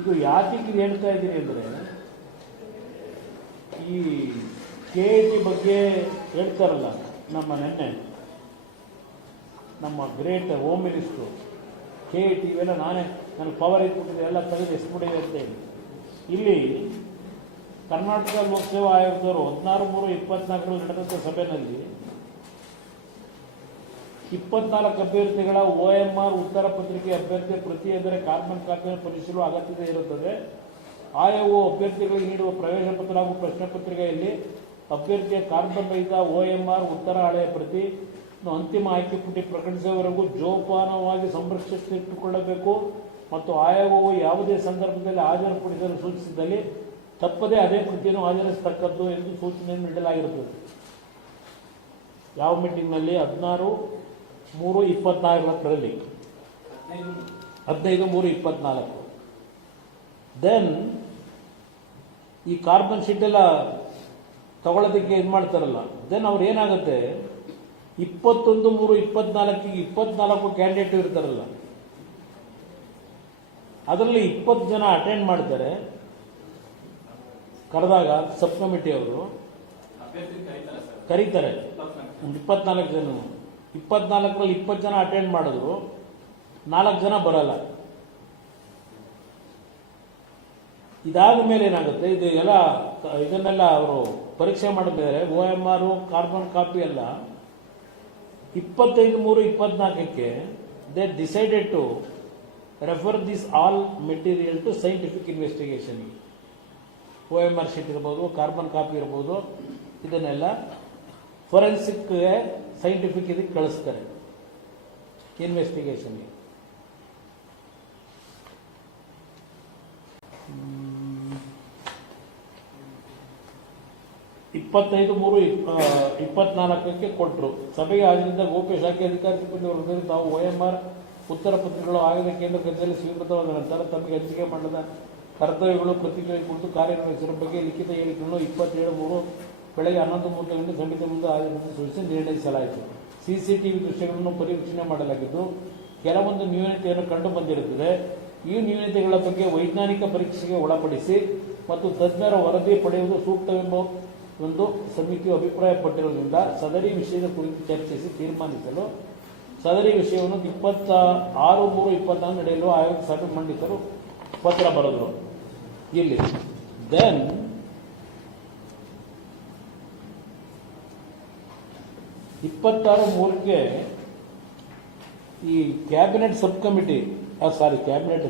ಇದು ಯಾಕೆ ಇದು ಹೇಳ್ತಾ ಇದ್ದೀನಿ ಅಂದರೆ, ಈ KIT ಬಗ್ಗೆ ಹೇಳ್ತಾರಲ್ಲ, ನೆನ್ನೆ ನಮ್ಮ ಗ್ರೇಟ್ ಹೋಮ್ ಮಿನಿಸ್ಟ್ರು KIT ಇವೆಲ್ಲ ನನಗೆ ಪವರ್ ಇಟ್ಬಿಟ್ಟಿದೆ ಎಲ್ಲ ತೆಗೆದು ಎಸ್ಬಿಡಿದೆ ಅಂತ ಹೇಳಿ. ಇಲ್ಲಿ ಕರ್ನಾಟಕ ಲೋಕಸೇವಾ ಆಯೋಗದವರು 16/3/24ರಲ್ಲಿ ನಡೆದಂಥ ಸಭೆಯಲ್ಲಿ 24 ಅಭ್ಯರ್ಥಿಗಳ OMR ಉತ್ತರ ಪತ್ರಿಕೆ ಅಭ್ಯರ್ಥಿ ಪ್ರತಿ ಅಂದರೆ ಕಾರ್ಬನ್ ಕಾಪಿಯನ್ನು ಪರಿಶೀಲಿಸುವ ಅಗತ್ಯತೆ ಇರುತ್ತದೆ. ಆಯೋಗವು ಅಭ್ಯರ್ಥಿಗಳಿಗೆ ನೀಡುವ ಪ್ರವೇಶ ಪತ್ರ ಹಾಗೂ ಪ್ರಶ್ನೆ ಪತ್ರಿಕೆಯಲ್ಲಿ ಅಭ್ಯರ್ಥಿಯ ಕಾರ್ಬನ್ ರಹಿತ OMR ಉತ್ತರ ಹಳೆಯ ಪ್ರತಿ ಅಂತಿಮ ಆಯ್ಕೆ ಪಟ್ಟಿ ಪ್ರಕಟಿಸುವವರೆಗೂ ಜೋಪಾನವಾಗಿ ಸಂರಕ್ಷಿಸಿಟ್ಟುಕೊಳ್ಳಬೇಕು ಮತ್ತು ಆಯೋಗವು ಯಾವುದೇ ಸಂದರ್ಭದಲ್ಲಿ ಹಾಜರುಪಡಿಸಲು ಸೂಚಿಸಿದಲ್ಲಿ ತಪ್ಪದೇ ಅದೇ ಪ್ರತಿಯನ್ನು ಹಾಜರಿಸತಕ್ಕದ್ದು ಎಂದು ಸೂಚನೆಯನ್ನು ನೀಡಲಾಗಿರುತ್ತದೆ. ಯಾವ ಮೀಟಿಂಗ್ನಲ್ಲಿ? 16/3/24ರಲ್ಲಿ 15/3/24. ದೆನ್ ಈ ಕಾರ್ಬನ್ ಶೀಟ್ ಎಲ್ಲ ತಗೊಳ್ಳೋದಕ್ಕೆ ಇದು ಮಾಡ್ತಾರಲ್ಲ, ದೆನ್ ಅವ್ರು ಏನಾಗುತ್ತೆ, 21/3/24ಗೆ 24 ಕ್ಯಾಂಡಿಡೇಟ್ ಇರ್ತಾರಲ್ಲ, ಅದರಲ್ಲಿ 20 ಜನ ಅಟೆಂಡ್ ಮಾಡ್ತಾರೆ. ಕರೆದಾಗ ಸಬ್ ಕಮಿಟಿ ಅವರು ಕರೀತಾರೆ 24 ಜನ. 24ರಲ್ಲಿ 20 ಜನ ಅಟೆಂಡ್ ಮಾಡಿದ್ರು, 4 ಜನ ಬರಲ್ಲ. ಇದಾದ ಮೇಲೆ ಏನಾಗುತ್ತೆ, ಇದನ್ನೆಲ್ಲ ಅವರು ಪರೀಕ್ಷೆ ಮಾಡಿದ ಮೇಲೆ OMR ಕಾರ್ಬನ್ ಕಾಪಿ ಎಲ್ಲ 25/3/24ಕ್ಕೆ they decided to refer this all material to scientific investigation. OMR sheet ಇರ್ಬೋದು, ಕಾರ್ಬನ್ ಕಾಪಿ ಇರ್ಬೋದು, ಇದನ್ನೆಲ್ಲ ಫೊರೆನ್ಸಿಕ್ಗೆ ಸೈಂಟಿಫಿಕ್ ಇದಕ್ಕೆ ಕಳಿಸ್ತಾರೆ ಇನ್ವೆಸ್ಟಿಗೇಷನ್ಗೆ. ಇಪ್ಪತ್ತೈದು 3/24ಕ್ಕೆ ಕೊಟ್ಟರು. ಸಭೆಗೆ ಹಾಜರಿದ್ದ ಗೋಪ್ಯ ಶಾಖೆ ಅಧಿಕಾರಿ ಸಿಬ್ಬಂದಿ ವರ್ಗದಲ್ಲಿ ತಾವು OMR ಉತ್ತರ ಪತ್ರಿಕೆಗಳು ಆಯೋಗದ ಕೇಂದ್ರ ಕಚೇರಿ ಸ್ವೀಕೃತವಾದ ನಂತರ ತಮಗೆ ಹಂಚಿಕೆ ಮಾಡದ ಕರ್ತವ್ಯಗಳು ಪ್ರತಿಕ್ರಿಯೆ ಕುರಿತು ಕಾರ್ಯನಿರ್ವಹಿಸಿರುವ ಬಗ್ಗೆ ಲಿಖಿತ ಹೇಳಿಕೆಗಳನ್ನು 27/3 ಬೆಳಗ್ಗೆ 11:30 ಸಮಿತಿ ಮುಂದೆ ಹಾಜರಿಸಿ ಸೂಚಿಸಿ ನಿರ್ಣಯಿಸಲಾಯಿತು. CCTV ದೃಶ್ಯಗಳನ್ನು ಪರಿವೀಕ್ಷಣೆ ಮಾಡಲಾಗಿದ್ದು ಕೆಲವೊಂದು ನ್ಯೂನತೆಯನ್ನು ಕಂಡು ಬಂದಿರುತ್ತದೆ. ಈ ನ್ಯೂನತೆಗಳ ಬಗ್ಗೆ ವೈಜ್ಞಾನಿಕ ಪರೀಕ್ಷೆಗೆ ಒಳಪಡಿಸಿ ಮತ್ತು ತಜ್ಞರ ವರದಿ ಪಡೆಯುವುದು ಸೂಕ್ತವೆಂಬ ಒಂದು ಸಮಿತಿಯು ಅಭಿಪ್ರಾಯಪಟ್ಟಿರುವುದರಿಂದ ಸದರಿ ವಿಷಯದ ಕುರಿತು ಚರ್ಚಿಸಿ ತೀರ್ಮಾನಿಸಲು ಸದರಿ ವಿಷಯವನ್ನು 26/3/24 ನಡೆಯಲು ಆಯೋಗ ಸಭೆ ಮಂಡಿಸಲು ಪತ್ರ ಬರೆದರು. ಇಲ್ಲಿ ದೆನ್ 26/3ಕ್ಕೆ ಈ cabinet sub committee cabinet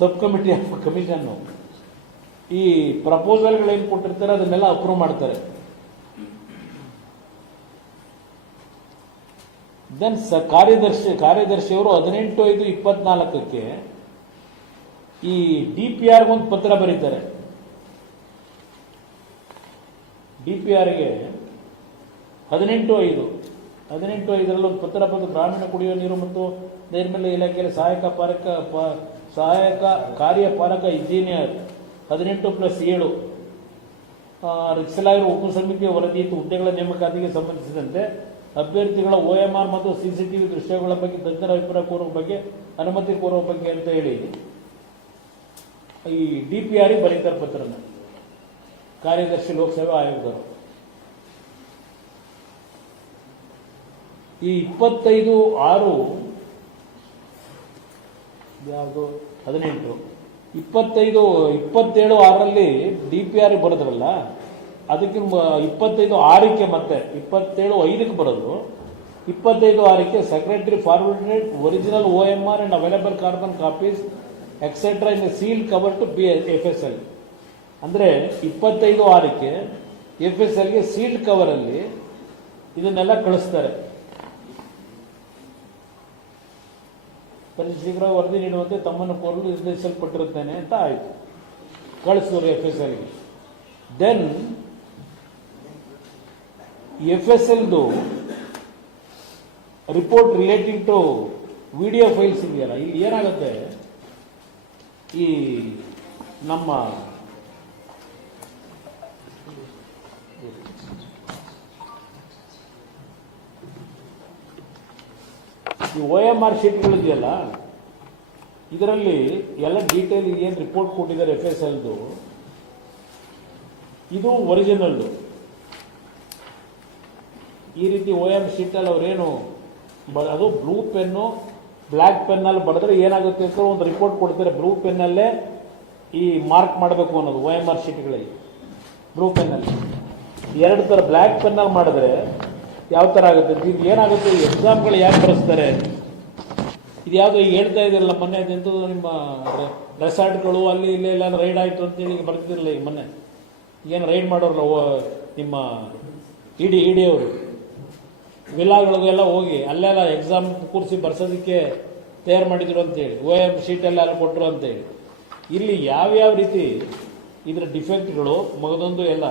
sub committee of commission ಈ ಪ್ರಪೋಸಲ್ಗಳೇನು ಕೊಟ್ಟಿರ್ತಾರೆ ಅದನ್ನೆಲ್ಲ ಅಪ್ರೂವ್ ಮಾಡ್ತಾರೆ. ದೆನ್ ಕಾರ್ಯದರ್ಶಿಯವರು 18/5/24ಕ್ಕೆ ಈ DPR ಒಂದು ಪತ್ರ ಬರೀತಾರೆ. DPRಗೆ 18/5ರಲ್ಲಿ ಒಂದು ಪತ್ರ ಬಂದು ಗ್ರಾಮೀಣ ಕುಡಿಯುವ ನೀರು ಮತ್ತು ನೈರ್ಮಲ್ಯ ಇಲಾಖೆಯಲ್ಲಿ ಸಹಾಯಕ ಕಾರ್ಯಪಾಲಕ ಇಂಜಿನಿಯರ್ 18+7 ರಚಿಸಲಾಗಿರುವ ಉಪ ಸಮಿತಿಯ ವರದಿ ಇತ್ತು. ಹುದ್ದೆಗಳ ನೇಮಕಾತಿಗೆ ಸಂಬಂಧಿಸಿದಂತೆ ಅಭ್ಯರ್ಥಿಗಳ OMR ಮತ್ತು CCTV ದೃಶ್ಯಗಳ ಬಗ್ಗೆ ತಜ್ಞರ ಅಭಿಪ್ರಾಯ ಕೋರುವ ಬಗ್ಗೆ ಅನುಮತಿ ಕೋರುವ ಬಗ್ಗೆ ಅಂತ ಹೇಳಿ ಈ DPR ಬರೀತಾರೆ ಪತ್ರನ ಕಾರ್ಯದರ್ಶಿ ಲೋಕಸೇವಾ ಆಯೋಗದವರು. ಈ 25/6 ಯಾವುದು 18 27/6ರಲ್ಲಿ DPR ಬರೋದ್ರಲ್ಲ, ಅದಕ್ಕೆ 25/6ಕ್ಕೆ ಮತ್ತೆ 27/5ಕ್ಕೆ ಬರೋದು. 25/6ಕ್ಕೆ secretary forwarded original OMR and available carbon copies etcetera in sealed cover to FSL. ಅಂದರೆ 25/6ಕ್ಕೆ FSLಗೆ ಸೀಲ್ಡ್ ಕವರಲ್ಲಿ ಇದನ್ನೆಲ್ಲ ಕಳಿಸ್ತಾರೆ. ಶೀಘ್ರ ವರದಿ ನೀಡುವಂತೆ ತಮ್ಮನ್ನು ಕೋರಲು ನಿರ್ದೇಶಿಸಲ್ಪಟ್ಟಿರುತ್ತೇನೆ ಅಂತ ಆಯಿತು, ಕಳಿಸಿದ್ರು FSLಗೆ. ದೆನ್ FSLದು report relating to video files ಇದೆಯಲ್ಲ, ಇಲ್ಲಿ ಏನಾಗುತ್ತೆ, ಈ ನಮ್ಮ ಈ OMR ಶೀಟ್ಗಳಿದೆಯಲ್ಲ, ಇದರಲ್ಲಿ ಎಲ್ಲ ಡೀಟೇಲ್ ಏನು ರಿಪೋರ್ಟ್ ಕೊಟ್ಟಿದ್ದಾರೆ FSLದು, ಇದು ಒರಿಜಿನಲ್ಲು. ಈ ರೀತಿ OM ಶೀಟಲ್ಲಿ ಅವರೇನು ಅದು ಬ್ಲೂ ಪೆನ್ನು ಬ್ಲ್ಯಾಕ್ ಪೆನ್ನಲ್ಲಿ ಬರೆದ್ರೆ ಏನಾಗುತ್ತೆ ಅಂತ ಒಂದು ರಿಪೋರ್ಟ್ ಕೊಡ್ತಾರೆ. ಬ್ಲೂ ಪೆನ್ನಲ್ಲೇ ಈ ಮಾರ್ಕ್ ಮಾಡಬೇಕು ಅನ್ನೋದು OMR ಶೀಟ್ಗಳಲ್ಲಿ. ಬ್ಲೂ ಪೆನ್ನಲ್ಲಿ 2 ಥರ, ಬ್ಲ್ಯಾಕ್ ಪೆನ್ನಲ್ಲಿ ಮಾಡಿದ್ರೆ ಯಾವ ಥರ ಆಗುತ್ತೆ, ಇದು ಏನಾಗುತ್ತೆ, ಎಕ್ಸಾಮ್ಗಳು ಯಾಕೆ ಬರೆಸ್ತಾರೆ, ಇದು ಯಾವುದೋ ಹೇಳ್ತಾ ಇದೆಯಲ್ಲ ಮೊನ್ನೆ, ಅದೆಂಥದ್ದು ನಿಮ್ಮ ರೆಸಾರ್ಟ್ಗಳು ಅಲ್ಲಿ ಇಲ್ಲೇ ಎಲ್ಲ ರೈಡ್ ಆಯಿತು ಅಂತೇಳಿ ಬರ್ತಿರಲಿಲ್ಲ ಈಗ ಮೊನ್ನೆ, ಏನು ರೈಡ್ ಮಾಡೋರಲ್ಲ ನಿಮ್ಮ ಇಡಿ ಅವರು, ವಿಲಾಗಳಿಗೆಲ್ಲ ಹೋಗಿ ಅಲ್ಲೆಲ್ಲ ಎಕ್ಸಾಮ್ ಕೂರಿಸಿ ಬರ್ಸೋದಕ್ಕೆ ತಯಾರು ಮಾಡಿದ್ರು ಅಂತೇಳಿ, OM ಶೀಟೆಲ್ಲ ಅಲ್ಲಿ ಕೊಟ್ಟರು ಅಂತೇಳಿ. ಇಲ್ಲಿ ಯಾವ್ಯಾವ ರೀತಿ ಇದರ ಡಿಫೆಕ್ಟ್ಗಳು ಮಗದೊಂದು ಎಲ್ಲ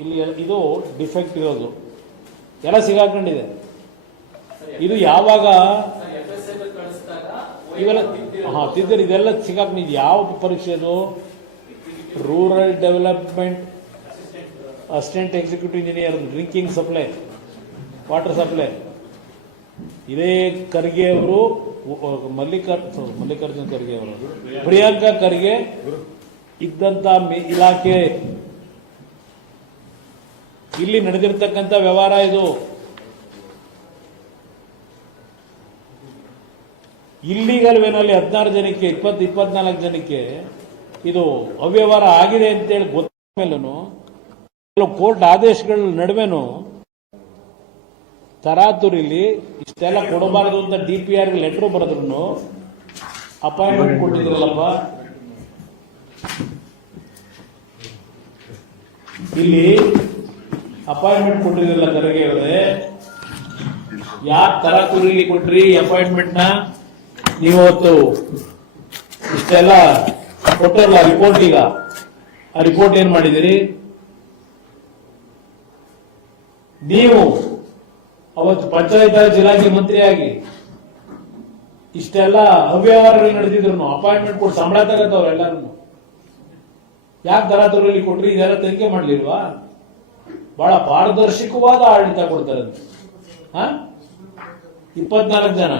ಇಲ್ಲಿ ಇದು ಡಿಫೆಕ್ಟ್ ಇರೋದು ಎಲ್ಲ ಸಿಗಾಕೊಂಡಿದೆ. ಇದು ಯಾವಾಗ ಇವೆಲ್ಲ ತಿದ್ದರೆ ಇದೆಲ್ಲ ಸಿಗಾಕೊಂಡಿದೆ. ಯಾವ ಪರೀಕ್ಷೆ ಅದು? Rural development assistant executive engineer, drinking supply, water supply. ಇದೇ ಖರ್ಗೆ ಅವರು, ಮಲ್ಲಿಕಾರ್ಜುನ್ ಖರ್ಗೆ ಅವರು, ಪ್ರಿಯಾಂಕಾ ಖರ್ಗೆ ಇದ್ದಂತ ಇಲಾಖೆ, ಇಲ್ಲಿ ನಡೆದಿರ್ತಕ್ಕಂಥ ವ್ಯವಹಾರ ಇದು. ಇಲ್ಲಿಗಲ್ ವೇನಲ್ಲಿ 16 ಜನಕ್ಕೆ 24 ಜನಕ್ಕೆ ಇದು ಅವ್ಯವಹಾರ ಆಗಿದೆ ಅಂತೇಳಿ ಗೊತ್ತಾದ ಮೇಲೂ ಕೋರ್ಟ್ ಆದೇಶಗಳ ನಡುವೆನೂ ತರಾತುರಿಲಿ ಇಷ್ಟೆಲ್ಲ ಕೊಡಬಾರದು ಅಂತ DPR ಲೆಟರ್ ಬರೆದ್ರು ಅಪಾಯಿಂಟ್ಮೆಂಟ್ ಕೊಟ್ಟಿದ್ರಲ್ಲಪ್ಪ. ಇಲ್ಲಿ ಅಪಾಯಿಂಟ್ಮೆಂಟ್ ಕೊಟ್ಟಿದ್ರಲ್ಲ ಖರ್ಗೆ ಅವರೇ, ಯಾಕೆ ತರಾತುರಿಲಿ ಕೊಟ್ರಿ ಅಪಾಯಿಂಟ್ಮೆಂಟ್ ನ? ನೀವತ್ತು ಇಷ್ಟೆಲ್ಲ ಕೊಟ್ಟರಲ್ಲ ರಿಪೋರ್ಟ್, ಈಗ ಆ ರಿಪೋರ್ಟ್ ಏನ್ ಮಾಡಿದಿರಿ ನೀವು? ಅವತ್ತು ಪಂಚಾಯತ್ ರಾಜ್ ಇಲಾಖೆ ಮಂತ್ರಿಯಾಗಿ ಇಷ್ಟೆಲ್ಲ ಅವ್ಯವಹಾರಗಳು ನಡೆದಿದ್ರು ಅಪಾಯಿಂಟ್ಮೆಂಟ್ ಕೊಟ್ಟು ಸಂಬಳ ತಗತ್ತವ್ರು ಎಲ್ಲರೂ. ಯಾಕೆ ತರಾತುರಿಯಲ್ಲಿ ಕೊಟ್ರಿ? ಇದೆಲ್ಲ ತನಿಖೆ ಮಾಡ್ಲಿಲ್ವಾ? ಬಹಳ ಪಾರದರ್ಶಕವಾದ ಆಡಳಿತ ಕೊಡ್ತಾರಂತೆ. 24 ಜನ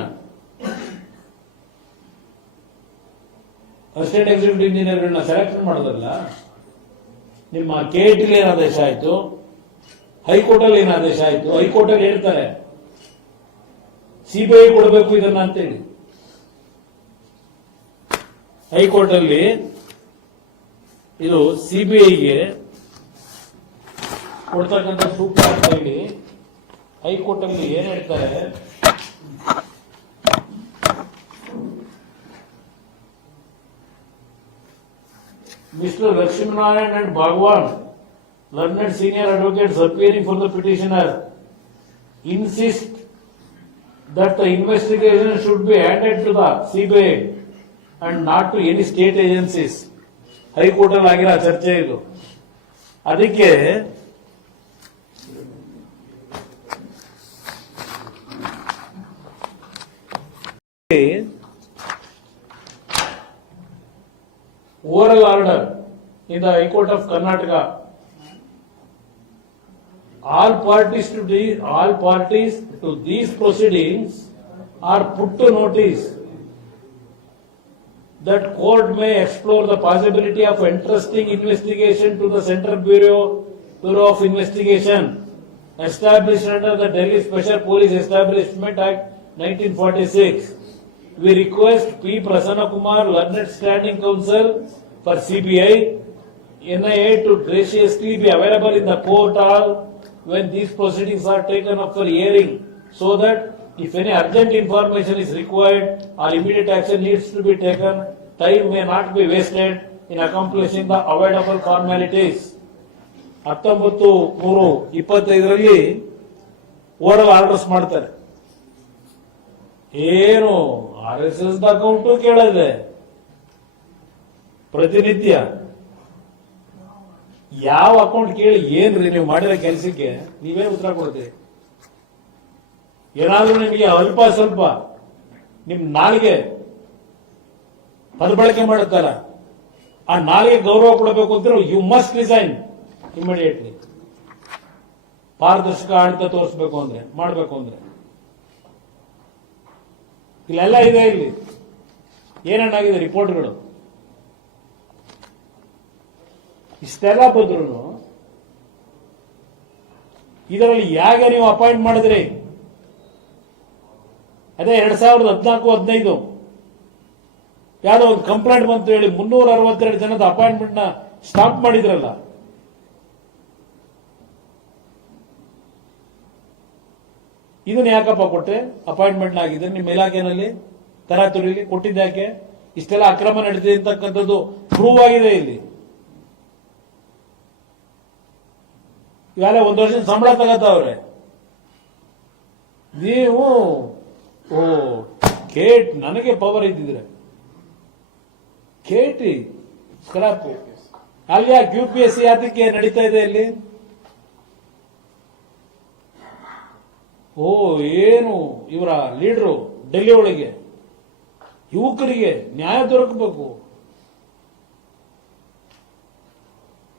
ಅಸಿಸ್ಟೆಂಟ್ ಎಕ್ಸಿಕ್ಯೂಟಿವ್ ಇಂಜಿನಿಯರ್ಗಳನ್ನ ಸೆಲೆಕ್ಷನ್ ಮಾಡೋದಲ್ಲ. ನಿಮ್ಮ KIT ಏನು ಆದೇಶ ಆಯ್ತು, ಹೈಕೋರ್ಟ್ ಅಲ್ಲಿ ಏನು ಆದೇಶ ಆಯ್ತು? ಹೈಕೋರ್ಟ್ ಅಲ್ಲಿ ಹೇಳ್ತಾರೆ CBI ಕೊಡಬೇಕು ಇದನ್ನ ಅಂತೇಳಿ. ಹೈಕೋರ್ಟ್ ಅಲ್ಲಿ ಇದು CBIಗೆ ಕೊಡ್ತಕ್ಕಂಥ ಸೂಕ್ತ ಅಂತ ಹೇಳಿ ಹೈಕೋರ್ಟ್ ಅಲ್ಲಿ ಏನ್ ಹೇಳ್ತಾರೆ, Mr. Lakshminarayan and Bhagwan, learned senior advocates appearing for the petitioner, insist that the investigation should be handed to the CBI and not to any state agencies. High court ಅಲ್ಲಿ ಆಗಿರೋ ಚರ್ಚೆ ಇದು. ಅದಕ್ಕೆ oral order in the High Court of Karnataka, all parties to these proceedings are put to notice that court may explore the possibility of entrusting investigation to the Central Bureau of Investigation established under the Delhi Special Police Establishment Act 1946. We request P. Prasanna Kumar, Learned Standing Counsel for CBI, NIA to graciously be available in the court hall when these proceedings are taken up for hearing, so that If any urgent information is required or immediate action needs to be taken, time may not be wasted in accomplishing the avoidable formalities. 19/3/25 oral orders ಮಾಡ್ತಾರೆ. ಏನು RSS account ಕೇಳದೆ ಪ್ರತಿನಿತ್ಯ ಯಾವ account ಕೇಳಿ ಏನ್ರಿ ನೀವು ಮಾಡಿರೋ ಕೆಲಸಕ್ಕೆ ನೀವೇನು ಉತ್ತರ ಕೊಡ್ತೀರಿ? ಏನಾದ್ರೂ ನಿಮಗೆ ಅಲ್ಪ ಸ್ವಲ್ಪ ನಿಮ್ ನಾಲಿಗೆ ಪದಬಳಕೆ ಮಾಡುತ್ತಾರ, ಆ ನಾಲಿಗೆ ಗೌರವ ಕೊಡಬೇಕು ಅಂದ್ರೆ ಯು ಮಸ್ಟ್ ರಿಸೈನ್ ಇಮಿಡಿಯೇಟ್ಲಿ. ಪಾರದರ್ಶಕ ಆಡಳಿತ ತೋರಿಸಬೇಕು ಅಂದ್ರೆ, ಮಾಡಬೇಕು ಅಂದ್ರೆ ಇಲ್ಲೆಲ್ಲ ಇದೆ. ಇಲ್ಲಿ ಏನೇನಾಗಿದೆ ರಿಪೋರ್ಟ್ಗಳು ಇಷ್ಟೆಲ್ಲ ಬಂದ್ರು ಇದರಲ್ಲಿ ಯಾಕೆ ನೀವು ಅಪಾಯಿಂಟ್ ಮಾಡಿದ್ರಿ? ಅದೇ 2014-15 ಯಾವ್ದೋ ಒಂದು ಕಂಪ್ಲೇಂಟ್ ಬಂತು ಹೇಳಿ 362 ಜನದ ಅಪಾಯಿಂಟ್ಮೆಂಟ್ ನ ಸ್ಟಾಪ್ ಮಾಡಿದ್ರಲ್ಲ. ಇದನ್ನ ಯಾಕಪ್ಪ ಕೊಟ್ಟೆ? ಅಪಾಯಿಂಟ್ಮೆಂಟ್ ಆಗಿದ್ರೆ ನಿಮ್ಮ ಇಲಾಖೆನಲ್ಲಿ ತರಾತುರಿಲಿ ಕೊಟ್ಟಿದ್ಯಾಕೆ? ಇಷ್ಟೆಲ್ಲ ಅಕ್ರಮ ನಡೀತಿದೆ ಅಂತಕ್ಕಂಥದ್ದು ಪ್ರೂವ್ ಆಗಿದೆ. ಇಲ್ಲಿ ಇವೆಲ್ಲ 1 ವರ್ಷದ ಸಂಬಳ ತಗತ್ತವ್ರೆ. ನೀವು ಕೇಟ್ ನನಗೆ ಪವರ್ ಇದ್ದಿದ್ರೆ ಕೇಟಿ ಸ್ಕ್ರಾಪ್ ಅಲ್ಲಿ QPSC ಯಾತಕ್ಕೆ ನಡೀತಾ ಇದೆ ಇಲ್ಲಿ? ಏನು ಇವರ ಲೀಡರು ಡೆಲ್ಲಿ ಒಳಗೆ ಯುವಕರಿಗೆ ನ್ಯಾಯ ದೊರಕಬೇಕು.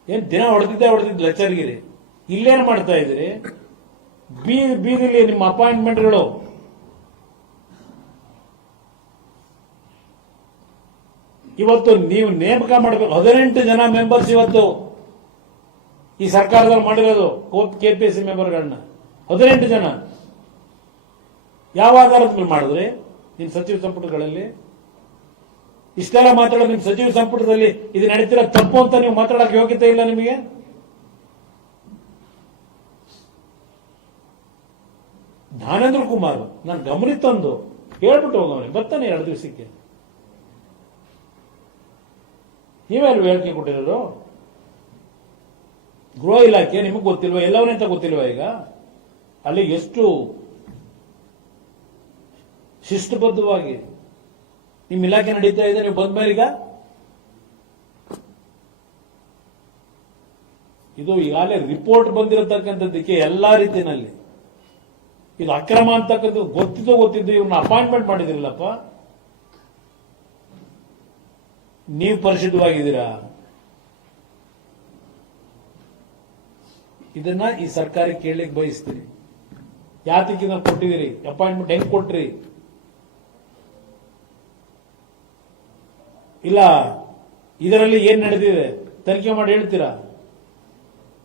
ಏನ್ ದಿನ ಹೊಡೆದಿದ್ದ ಲೆಕ್ಚರ್ಗಿರಿ. ಇಲ್ಲೇನು ಮಾಡ್ತಾ ಇದ್ದೀರಿ? ಬೀದಿಲಿ ನಿಮ್ಮ ಅಪಾಯಿಂಟ್ಮೆಂಟ್ಗಳು ಇವತ್ತು ನೀವು ನೇಮಕ ಮಾಡಬೇಕು. 18 ಜನ ಮೆಂಬರ್ಸ್ ಇವತ್ತು ಈ ಸರ್ಕಾರದಲ್ಲಿ ಮಾಡಿರೋದು KPSC ಮೆಂಬರ್ಗಳನ್ನ 18 ಜನ. ಯಾವ ಆಧಾರದ ಮೇಲೆ ಮಾಡಿದ್ರಿ? ನಿಮ್ಮ ಸಚಿವ ಸಂಪುಟಗಳಲ್ಲಿ ಇಷ್ಟೆಲ್ಲ ಮಾತಾಡೋದು ನಿಮ್ಮ ಸಚಿವ ಸಂಪುಟದಲ್ಲಿ ಇದು ನಡೀತಿರೋ ತಪ್ಪು ಅಂತ ನೀವು ಮಾತಾಡೋಕೆ ಯೋಗ್ಯತೆ ಇಲ್ಲ ನಿಮಗೆ? ಜ್ಞಾನೇಂದ್ರ ಕುಮಾರ್ ನಾನು ಗಮನಿತ ತಂದು ಹೇಳ್ಬಿಟ್ಟು ಹೋಗವನಿಗೆ ಬರ್ತಾನೆ 2 ದಿವಸಕ್ಕೆ. ನೀವೇನು ಹೇಳಿಕೆ ಕೊಟ್ಟಿರೋದು? ಗೃಹ ಇಲಾಖೆ ನಿಮಗೆ ಗೊತ್ತಿಲ್ವಾ? ಎಲ್ಲವನ್ನಂತ ಗೊತ್ತಿಲ್ವಾ? ಈಗ ಅಲ್ಲಿ ಎಷ್ಟು ಶಿಸ್ತುಬದ್ಧವಾಗಿ ನಿಮ್ಮ ಇಲಾಖೆ ನಡೀತಾ ಇದೆ. ನೀವು ಬಂದ ಮೇಲೆ ಈಗ ಇದು ಈಗಾಗಲೇ ರಿಪೋರ್ಟ್ ಬಂದಿರತಕ್ಕಂಥದ್ದಕ್ಕೆ ಎಲ್ಲಾ ರೀತಿಯಲ್ಲಿ ಇದು ಅಕ್ರಮ ಅಂತಕ್ಕಂಥದ್ದು ಗೊತ್ತಿದ್ದು ಇವ್ರನ್ನ ಅಪಾಯಿಂಟ್ಮೆಂಟ್ ಮಾಡಿದಿರಲ್ಲಪ್ಪ. ನೀವು ಪರಿಶುದ್ಧವಾಗಿದ್ದೀರಾ? ಇದನ್ನ ಈ ಸರ್ಕಾರಕ್ಕೆ ಕೇಳಲಿಕ್ಕೆ ಬಯಸ್ತೀರಿ. ಯಾತಕ್ಕೆ ಕೊಟ್ಟಿದ್ದೀರಿ? ಅಪಾಯಿಂಟ್ಮೆಂಟ್ ಹೆಂಗ್ ಕೊಟ್ರಿ? ಇಲ್ಲ ಇದರಲ್ಲಿ ಏನ್ ನಡೆದಿದೆ ತನಿಖೆ ಮಾಡಿ ಹೇಳ್ತೀರಾ?